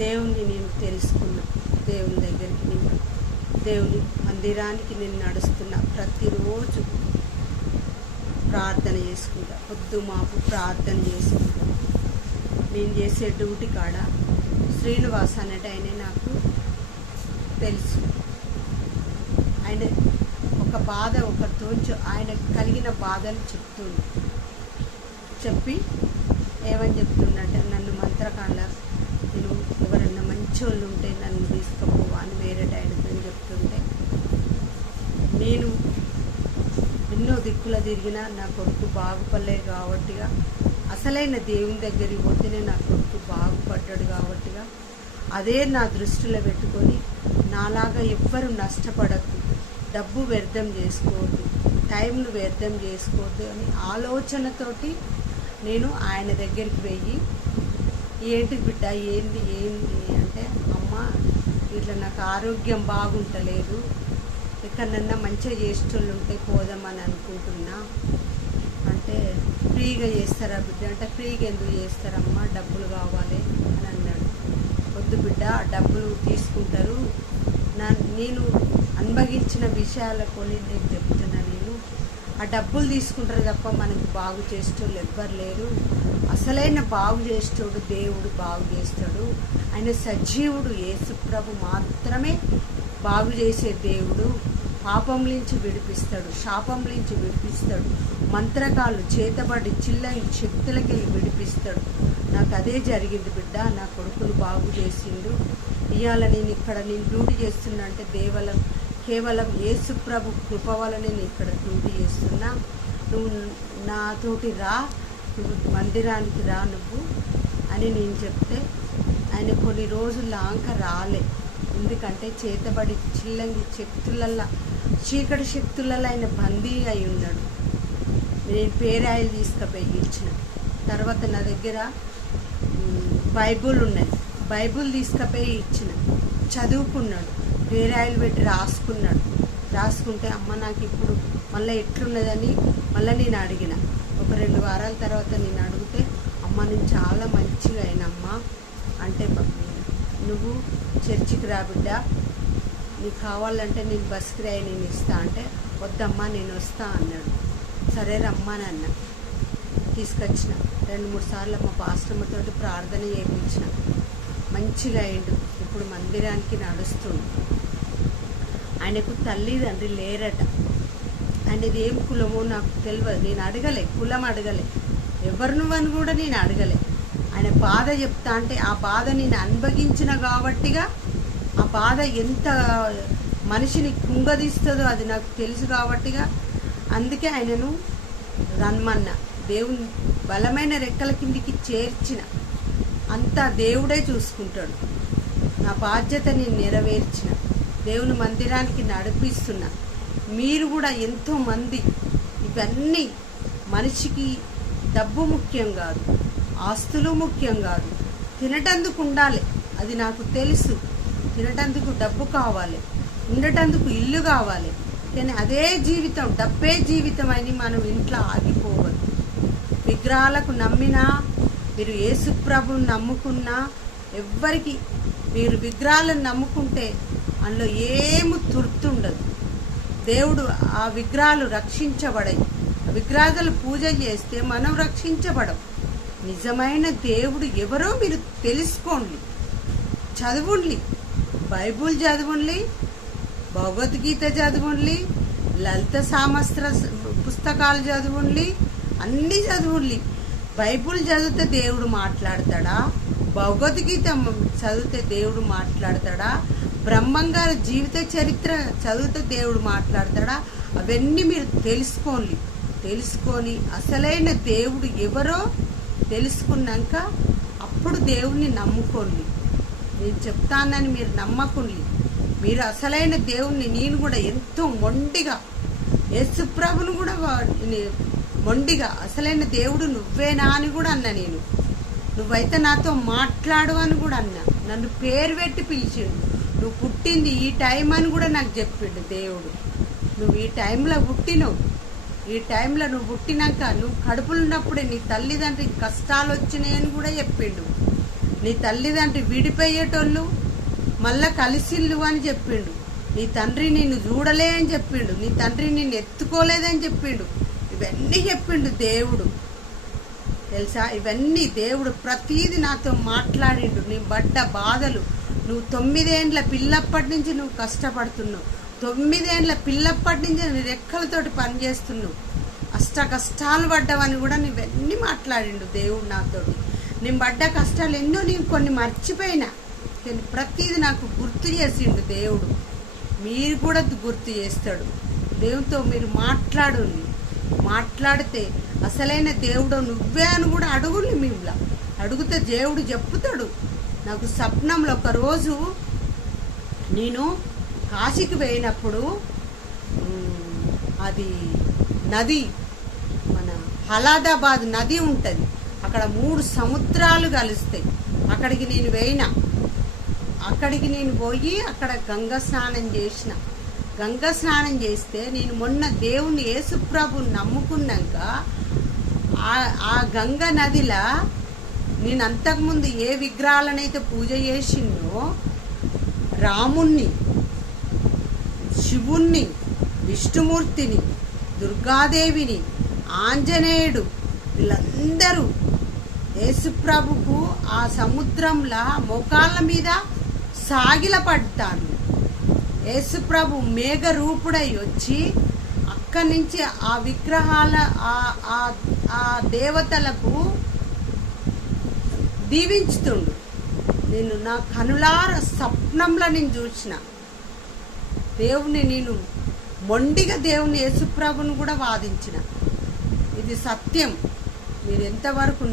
దేవుణ్ణి నేను తెలుసుకున్నా. దేవుని దగ్గరికి దేవుని మందిరానికి నేను నడుస్తున్నా. ప్రతిరోజు ప్రార్థన చేసుకుంటా, పొద్దు మాపు ప్రార్థన చేసుకుంటా. నేను చేసే డ్యూటీ కాడ శ్రీనివాస్ అనేటి ఆయన నాకు తెలుసు. ఆయన ఒక బాధ ఒకరితో ఆయన కలిగిన బాధలు చెప్పి ఏమని చెప్తుండంటే, నన్ను మంత్రకాండ నేను ఎవరన్నా మంచి వాళ్ళు ఉంటే నన్ను తీసుకుపోవా అని వేరే ఆయనతో చెప్తుంటే, నేను ఎన్నో దిక్కుల తిరిగినా నా కొడుకు బాగుపడలేదు కాబట్టిగా, అసలైన దేవుని దగ్గరికి పోతేనే నా కొడుకు బాగుపడ్డాడు కాబట్టిగా, అదే నా దృష్టిలో పెట్టుకొని నాలాగా ఎవ్వరు నష్టపడద్దు, డబ్బు వ్యర్థం చేసుకోవద్దు, టైంను వ్యర్థం చేసుకోవద్దు అని ఆలోచనతోటి నేను ఆయన దగ్గరికి వెళ్ళి, ఏంటి బిడ్డ ఏంది అంటే, అమ్మ ఇట్లా నాకు ఆరోగ్యం బాగుంటలేదు, ఎక్కడన్నా మంచిగా చేసేటోళ్ళు ఉంటే పోదామని అనుకుంటున్నా అంటే, ఫ్రీగా చేస్తారా బిడ్డ అంటే, ఫ్రీగా ఎందుకు చేస్తారమ్మా, డబ్బులు కావాలి అని అన్నాడు. వద్దు బిడ్డ, డబ్బులు తీసుకుంటారు, నేను అనుభవించిన విషయాల కొని నేను చెప్తున్నా. నేను ఆ డబ్బులు తీసుకుంటారు తప్ప మనకు బాగు చేసేటోళ్ళు ఎవ్వరు లేరు. అసలైన బాగు చేసేటోడు దేవుడు బాగు చేస్తాడు. ఆయన సజీవుడు. యేసుప్రభు మాత్రమే బాగు చేసే దేవుడు. పాపం నుంచి విడిపిస్తాడు, శాపం నుంచి విడిపిస్తాడు, మంత్రకాలు చేతబడి చిల్లని శక్తులకి విడిపిస్తాడు. నాకు అదే జరిగింది బిడ్డ. నా కొడుకును బాగు చేసిండు. ఇవాళ నేను డ్యూటీ చేస్తున్నా అంటే కేవలం యేసుప్రభు కృప వల్ల నేను ఇక్కడ డ్యూటీ చేస్తున్నా. నువ్వు నాతోటి రా, నువ్వు మందిరానికి రా నువ్వు అని నేను చెప్తే, ఆయన కొన్ని రోజుల ఆంక రాలే. ఎందుకంటే చేతబడి చిల్లంగి శక్తులల్లా, చీకటి శక్తులలో ఆయన బందీ అయి ఉన్నాడు. నేను పేరాయిలు తీసుకుపోయి ఇచ్చిన తర్వాత నా దగ్గర బైబుల్ ఉన్నది, బైబుల్ తీసుకుపోయి ఇచ్చిన, చదువుకున్నాడు, పేరాయిలు పెట్టి రాసుకుంటే, అమ్మ నాకు ఇప్పుడు మళ్ళీ ఎట్లున్నదని మళ్ళీ నేను అడిగిన. ఒక 2 వారాల తర్వాత నేను అడిగితే, అమ్మ నేను చాలా మంచిగా అయినమ్మా అంటే, నువ్వు చర్చికి రా బిడ్డ, నీకు కావాలంటే నేను బస్ కిరాయి నేను ఇస్తా అంటే, వద్దమ్మా నేను వస్తా అన్నాడు. సరే రమ్మని అన్న. తీసుకొచ్చిన 2-3 సార్లు మా పాస్టమ్మతోటి ప్రార్థన చేయించిన. మంచిగా అయిండు. ఇప్పుడు మందిరానికి నడుస్తుండు. ఆయనకు తల్లిదండ్రి లేరట. ఆయనది ఏం కులమో నాకు తెలియదు. నేను అడగలే, కులం అడగలే, ఎవరు నువ్వని కూడా నేను అడగలే. ఆయన బాధ చెప్తా అంటే, ఆ బాధ నేను అనుభవించిన కాబట్టిగా, ఆ బాధ ఎంత మనిషిని కుంగదీస్తుందో అది నాకు తెలుసు కాబట్టిగా, అందుకే ఆయనను రమ్మన్న. దేవుని బలమైన రెక్కల కిందికి చేర్చిన. అంతా దేవుడే చూసుకుంటాడు. నా బాధ్యత నేను నెరవేర్చిన. దేవుని మందిరానికి నడిపిస్తున్నా. మీరు కూడా ఎంతోమంది, ఇవన్నీ మనిషికి డబ్బు ముఖ్యం కాదు, ఆస్తులు ముఖ్యం కాదు, తినటందుకు ఉండాలి, అది నాకు తెలుసు. తినటందుకు డబ్బు కావాలి, ఉండటందుకు ఇల్లు కావాలి. కానీ అదే జీవితం, డబ్బే జీవితం అని మనం ఇంట్లో ఆగిపోవద్దు. విగ్రహాలకు నమ్మినా, మీరు యేసుప్రభుని నమ్ముకున్నా, ఎవ్వరికి మీరు విగ్రహాలను నమ్ముకుంటే అందులో ఏమి తుర్తుండదు. దేవుడు ఆ విగ్రహాలు రక్షించబడాయి. విగ్రహాలు పూజ చేస్తే మనం రక్షించబడం. నిజమైన దేవుడు ఎవరో మీరు తెలుసుకోండి, చదవండి, బైబుల్ చదవండి, భగవద్గీత చదవండి, లలిత సామస్త్ర పుస్తకాలు చదవండి, అన్నీ చదవండి. బైబుల్ చదివితే దేవుడు మాట్లాడతాడా? భగవద్గీత చదివితే దేవుడు మాట్లాడతాడా? బ్రహ్మంగారి జీవిత చరిత్ర చదివితే దేవుడు మాట్లాడతాడా? అవన్నీ మీరు తెలుసుకొని అసలైన దేవుడు ఎవరో తెలుసుకున్నాక అప్పుడు దేవుణ్ణి నమ్ముకోండి. నేను చెప్తానని మీరు నమ్మకండి. మీరు అసలైన దేవుణ్ణి, నేను కూడా ఎంతో మొండిగా యేసుప్రభుని కూడా మొండిగా, అసలైన దేవుడు నువ్వేనా అని కూడా అన్నా. నేను నువ్వైతే నాతో మాట్లాడు అని కూడా అన్నా. నన్ను పేరు పెట్టి పిలిచిండు. నువ్వు పుట్టింది ఈ టైం అని కూడా నాకు చెప్పిండు దేవుడు. నువ్వు ఈ టైంలో పుట్టినవు, ఈ టైంలో నువ్వు పుట్టినాక నువ్వు కడుపులున్నప్పుడే నీ తల్లిదండ్రికి కష్టాలు వచ్చినాయని కూడా చెప్పిండు. నీ తల్లిదండ్రి విడిపోయేటోళ్ళు మళ్ళా కలిసిల్లు అని చెప్పిండు. నీ తండ్రి నిన్ను చూడలే అని చెప్పిండు. నీ తండ్రి నిన్ను ఎత్తుకోలేదని చెప్పిండు. ఇవన్నీ చెప్పిండు దేవుడు, తెలుసా? ఇవన్నీ దేవుడు ప్రతీది నాతో మాట్లాడిండు. నీ పడ్డ బాధలు, నువ్వు 9 ఏండ్ల పిల్లప్పటి నుంచి నువ్వు కష్టపడుతున్నావు. 9 ఏండ్ల పిల్లప్పటి నుంచి నీ రెక్కలతోటి పనిచేస్తున్నావు. కష్టాలు పడ్డావని కూడా నువ్వన్నీ మాట్లాడిండు దేవుడు నాతోటి. నేను పడ్డ కష్టాలు ఎన్నో నేను కొన్ని మర్చిపోయినా, కానీ ప్రతీది నాకు గుర్తు చేసిండు దేవుడు. మీరు కూడా గుర్తు చేస్తాడు. దేవునితో మీరు మాట్లాడితే అసలైన దేవుడు నువ్వే అని కూడా అడుగుని. మిమ్మల్ని అడిగితే దేవుడు చెప్పుతాడు. నాకు స్వప్నంలో ఒకరోజు నేను కాశీకి పోయినప్పుడు అది నది, మన హలాదాబాద్ నది ఉంటుంది, అక్కడ 3 సముద్రాలు కలుస్తాయి. అక్కడికి నేను పోయి అక్కడ గంగా స్నానం చేస్తే నేను మొన్న దేవుని యేసుప్రభుని నమ్ముకున్నాక ఆ గంగా నదిలా నేను అంతకుముందు ఏ విగ్రహాలనైతే పూజ చేసిందో, రాముణ్ణి, శివుణ్ణి, విష్ణుమూర్తిని, దుర్గాదేవిని, ఆంజనేయుడు, వీళ్ళందరూ యేసుప్రభుకు ఆ సముద్రంలో మోకాళ్ళ మీద సాగిలపడతాను. యేసుప్రభు మేఘ రూపుడై వచ్చి అక్కడి నుంచి ఆ విగ్రహాల ఆ దేవతలకు దీవించుతుండు. నేను నా కనులార స్వప్నంలో నేను చూసిన దేవుని, నేను మొండిగా దేవుని యేసుప్రభుని కూడా వాదించిన. ఇది సత్యం. మీరు ఎంతవరకు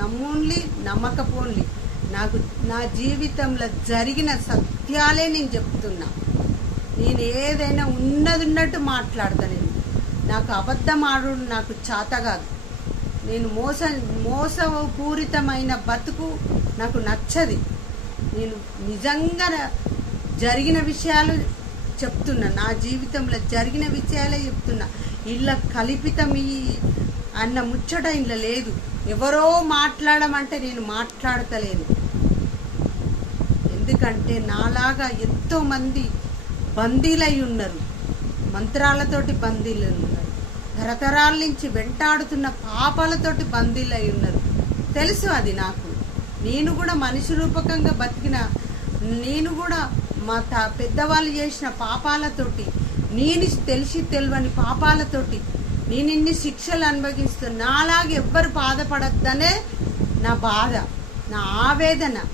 నమ్ముండి నమ్మకపోండి, నాకు నా జీవితంలో జరిగిన సత్యాలే నేను చెప్తున్నా. నేను ఏదైనా ఉన్నట్టు మాట్లాడతా. నాకు అబద్ధం ఆడు నాకు చేత కాదు. నేను మోసపూరితమైన బతుకు నాకు నచ్చది. నేను నిజంగా జరిగిన విషయాలు చెప్తున్నా, నా జీవితంలో జరిగిన విషయాలే చెప్తున్నా. ఇలా కల్పితం అన్న ముచ్చట ఇంట్లో లేదు. ఎవరో మాట్లాడమంటే నేను మాట్లాడతలేను. ఎందుకంటే నాలాగా ఎంతో మంది బందీలై ఉన్నారు, మంత్రాలతోటి బందీలు ఉన్నారు, తరతరాల నుంచి వెంటాడుతున్న పాపాలతోటి బందీలై ఉన్నారు. తెలుసు అది నాకు. నేను కూడా మనిషి రూపకంగా బతికిన, నేను కూడా మా పెద్దవాళ్ళు చేసిన పాపాలతోటి, నేను తెలిసి తెలియని పాపాలతోటి నేను ఇన్ని శిక్షలు అనుభవిస్తున్నా. నాలాగా ఎవ్వరు బాధపడద్దనే నా బాధ, నా ఆవేదన.